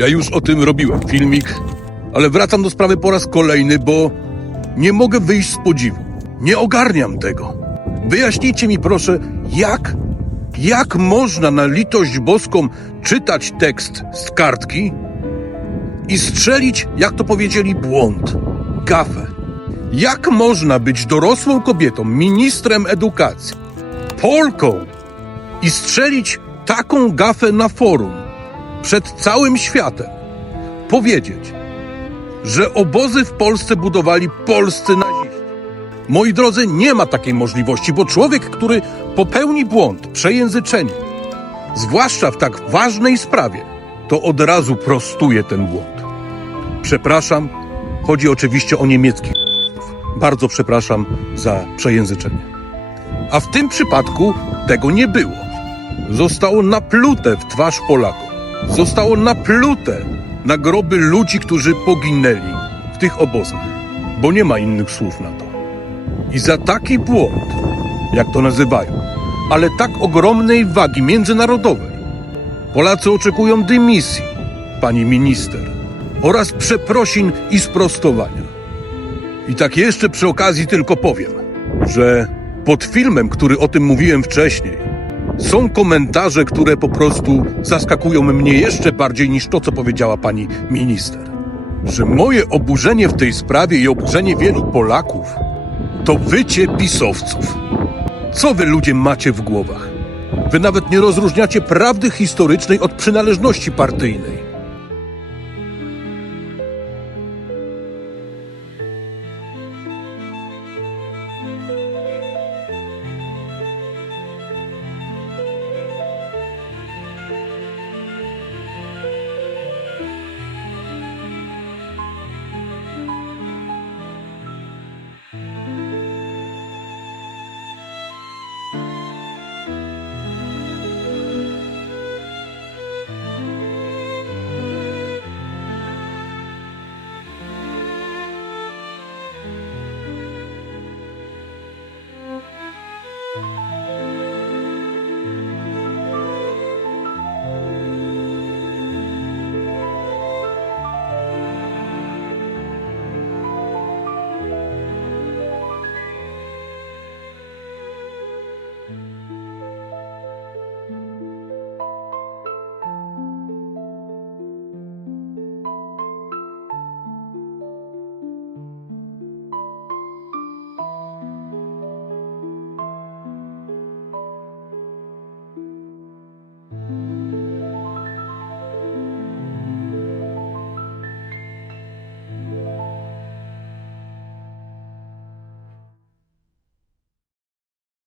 Ja już o tym robiłem filmik, ale wracam do sprawy po raz kolejny, bo nie mogę wyjść z podziwu. Nie ogarniam tego. Wyjaśnijcie mi proszę, jak, jak można na litość boską czytać tekst z kartki i strzelić, jak to powiedzieli, błąd, gafę. Jak można być dorosłą kobietą, ministrem edukacji, Polką i strzelić taką gafę na forum przed całym światem? Powiedzieć, że obozy w Polsce budowali polscy naziści. Moi drodzy, nie ma takiej możliwości, bo człowiek, który popełni błąd, przejęzyczenie, zwłaszcza w tak ważnej sprawie, to od razu prostuje ten błąd. Przepraszam, chodzi oczywiście o niemieckich. Bardzo przepraszam za przejęzyczenie. A w tym przypadku tego nie było. Zostało naplute w twarz Polakom. Zostało naplute na groby ludzi, którzy poginęli w tych obozach, bo nie ma innych słów na to. I za taki błąd, jak to nazywają, ale tak ogromnej wagi międzynarodowej, Polacy oczekują dymisji, pani minister, oraz przeprosin i sprostowania. I tak jeszcze przy okazji tylko powiem, że pod filmem, który o tym mówiłem wcześniej, są komentarze, które po prostu zaskakują mnie jeszcze bardziej niż to, co powiedziała pani minister. Że moje oburzenie w tej sprawie i oburzenie wielu Polaków to wycie pisowców. Co wy ludzie macie w głowach? Wy nawet nie rozróżniacie prawdy historycznej od przynależności partyjnej.